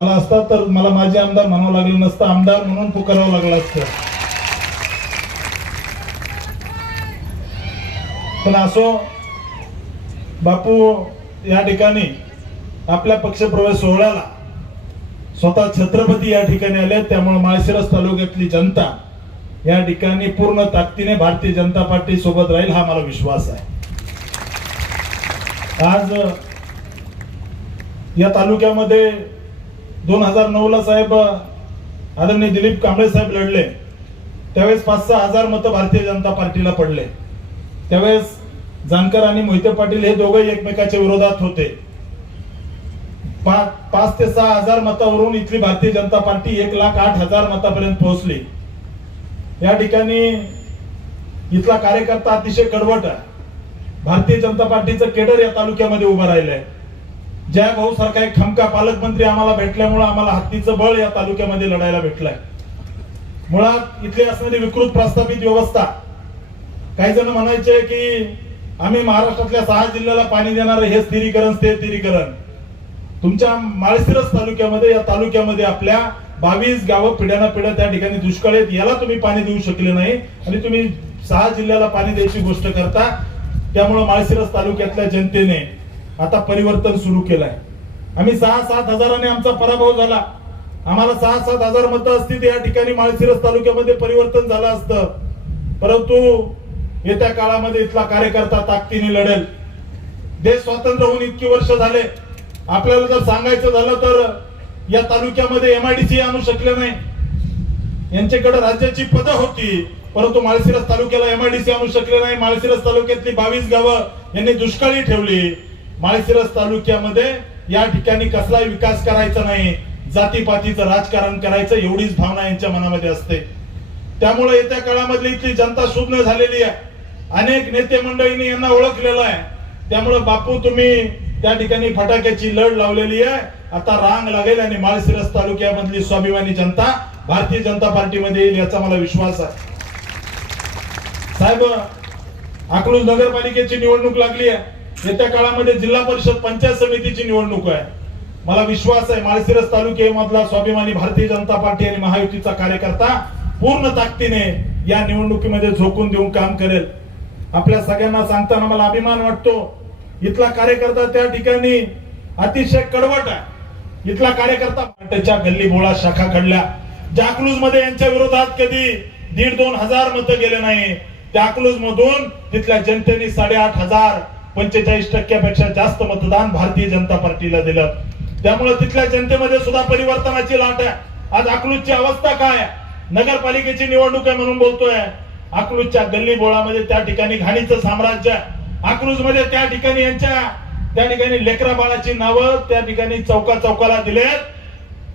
मला असता तर मला माझे आमदार म्हणावं लागलं नसतं. आमदार म्हणून पुकारावं लागलं असतं. पण असो बापू या ठिकाणी आपल्या पक्षप्रवेश सोहळ्याला स्वतः छत्रपती या ठिकाणी आले. त्यामुळे माळशिरस तालुक्यातली जनता या ठिकाणी पूर्ण ताकदीने भारतीय जनता पार्टी सोबत राहील हा मला विश्वास आहे. आज या तालुक्यामध्ये दोन हजार नऊ ला साहेब आदरणीय दिलीप कांबळे साहेब लढले. त्यावेळेस पाच सहा हजार मतं भारतीय जनता पार्टीला पडले. त्यावेळेस जानकर आणि मोहिते पाटील हे दोघे एकमेकाच्या विरोधात होते. पाच ते सहा हजार मतावरून इथली भारतीय जनता पार्टी एक लाख आठ हजार मतापर्यंत पोहोचली. या ठिकाणी इथला कार्यकर्ता अतिशय कडवट आहे. भारतीय जनता पार्टीचं केडर या तालुक्यामध्ये उभं राहिलंय. जय भाऊ सारखा एक खमका पालकमंत्री आम्हाला भेटल्यामुळे आम्हाला हत्तीचं बळ या तालुक्यामध्ये लढायला भेटलंय. मुळात इथली असणारी विकृत प्रस्थापित व्यवस्था काही जण म्हणायचे की आम्ही महाराष्ट्रातल्या सहा जिल्ह्याला पाणी देणार हे स्थिरीकरण ते स्थिरीकरण. तुमच्या माळशिरस तालुक्यामध्ये या तालुक्यामध्ये आपल्या बावीस गावं पिढ्याना पिढ्या त्या ठिकाणी दुष्काळ आहेत याला तुम्ही पाणी देऊ शकले नाही आणि तुम्ही सहा जिल्ह्याला पाणी द्यायची गोष्ट करता त्यामुळे माळशिरस तालुक्यातल्या जनतेने आता परिवर्तन सुरू केलंय. आम्ही सहा सात हजाराने आमचा पराभव झाला. आम्हाला सहा सात हजार मतं असतील या ठिकाणी माळशिरस तालुक्यामध्ये परिवर्तन झालं असतं. परंतु येत्या काळामध्ये इथला कार्यकर्ता ताकदीने लढेल. देश स्वातंत्र्य होऊन इतकी वर्ष झाले. आपल्याला जर सांगायचं झालं तर या तालुक्यामध्ये एमआयडीसी आणू शकले नाही. यांच्याकडे राज्याची पदं होती परंतु माळशिरस तालुक्याला एमआयडीसी आणू शकले नाही. माळशिरस तालुक्यातली बावीस गावं यांनी दुष्काळी ठेवली. माळशिरस तालुक्यामध्ये या ठिकाणी कसलाही विकास करायचा नाही. जातीपातीचं राजकारण करायचं एवढीच भावना यांच्या मनामध्ये असते. त्यामुळे येत्या काळामधली इथली जनता शून्य झालेली आहे. अनेक नेते मंडळींनी यांना ओळखलेलं आहे. त्यामुळे बापू तुम्ही त्या ठिकाणी फटाक्याची लढ लावलेली आहे. आता रांग लागेल आणि माळशिरस तालुक्यामधली स्वाभिमानी जनता भारतीय जनता पार्टीमध्ये येईल याचा मला विश्वास आहे. साहेब अकलूज नगरपालिकेची निवडणूक लागली आहे. येत्या काळामध्ये जिल्हा परिषद पंचायत समितीची निवडणूक आहे. मला विश्वास आहे माळशिरस तालुक्यामधला स्वाभिमानी भारतीय जनता पार्टी आणि महायुतीचा कार्यकर्ता पूर्ण ताकदीने या निवडणुकीमध्ये झोकून देऊन काम करेल. आपल्या सगळ्यांना सांगताना मला अभिमान वाटतो इथला कार्यकर्ता त्या ठिकाणी अतिशय कडवट आहे. इथला कार्यकर्ता त्याच्या गल्ली बोळा शाखा घडल्या ज्या अकलूजमध्ये यांच्या विरोधात कधी दीड दोन हजार मतं गेले नाही. त्या अकलूज मधून तिथल्या जनतेने साडेआठ हजार पंचेचाळीस टक्क्यापेक्षा जास्त मतदान भारतीय जनता पार्टीला दिलं. त्यामुळे तिथल्या जनतेमध्ये सुद्धा परिवर्तनाची लाट आहे. आज अकलूजची अवस्था काय नगरपालिकेची निवडणूक आहे म्हणून बोलतोय. अकलूजच्या गल्ली बोळामध्ये त्या ठिकाणी घाणीचं साम्राज्य अकलूजमध्ये त्या ठिकाणी यांच्या त्या ठिकाणी लेकरा बाळाची नावं त्या ठिकाणी चौका चौकाला दिलेत.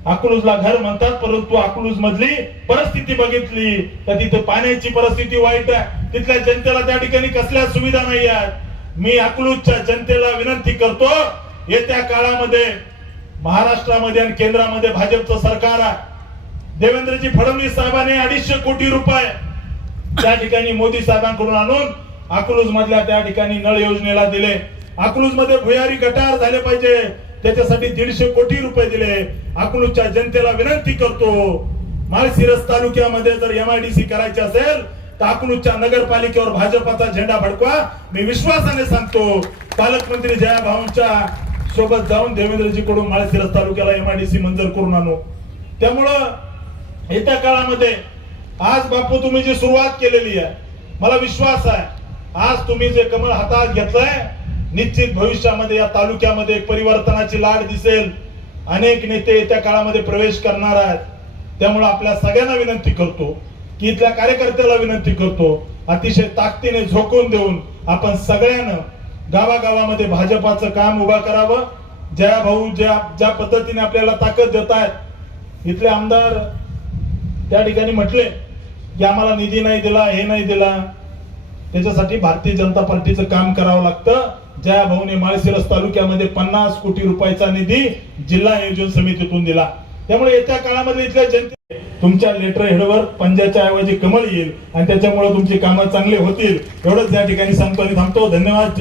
अकलूजला घर म्हणतात परंतु अकलूज मधली परिस्थिती बघितली. तर तिथे पाण्याची परिस्थिती वाईट आहे. तिथल्या जनतेला त्या ठिकाणी कसल्या सुविधा नाही आहेत मी अकलूजच्या जनतेला विनंती करतो येत्या काळामध्ये महाराष्ट्रामध्ये आणि केंद्रामध्ये भाजपचं सरकार आहे. देवेंद्रजी फडणवीस साहेबांनी अडीचशे कोटी रुपये त्या ठिकाणी मोदी साहेबांकडून आणून अकलूज मधल्या त्या ठिकाणी नळ योजनेला दिले. अकलूजमध्ये भुयारी गटार झाले पाहिजे त्याच्यासाठी दीडशे कोटी रुपये दिले. अकलूजच्या जनतेला विनंती करतो माळशिरस तालुक्यामध्ये जर एमआयडीसी करायची असेल काकणूच्या नगरपालिकेवर भाजपाचा झेंडा भडकवा मी विश्वासाने सांगतो पालकमंत्री जया भाऊंच्या सोबत जाऊन देवेंद्रजी कडून माळशिरस तालुक्याला एमआयडीसी मंजूर करून आणू. त्यामुळं येत्या काळामध्ये आज बापू तुम्ही जी सुरुवात केलेली आहे मला विश्वास आहे आज तुम्ही जे कमळ हातात घेतलंय निश्चित भविष्यामध्ये या तालुक्यामध्ये परिवर्तनाची लाट दिसेल. अनेक नेते येत्या काळामध्ये प्रवेश करणार आहेत. त्यामुळे आपल्या सगळ्यांना विनंती करतो. की इथल्या कार्यकर्त्याला विनंती करतो अतिशय ताकदीने झोकून देऊन आपण सगळ्यानं गावागावामध्ये भाजपाचं काम उभा करावं. जया भाऊ ज्या ज्या पद्धतीने आपल्याला ताकद देत आहेत इथले आमदार त्या ठिकाणी म्हटले की आम्हाला निधी नाही दिला हे नाही दिला. त्याच्यासाठी भारतीय जनता पार्टीचं काम करावं लागतं. जया भाऊने माळशिरस तालुक्यामध्ये पन्नास कोटी रुपयाचा निधी जिल्हा नियोजन समितीतून दिला. त्यामुळे येत्या काळामध्ये इथल्या जनते तुमच्या लेटर हेडवर पंजाच्या ऐवजी कमळ येईल आणि त्याच्यामुळे तुमची कामं चांगली होतील. एवढंच या ठिकाणी सांगतो आणि थांबतो. धन्यवाद.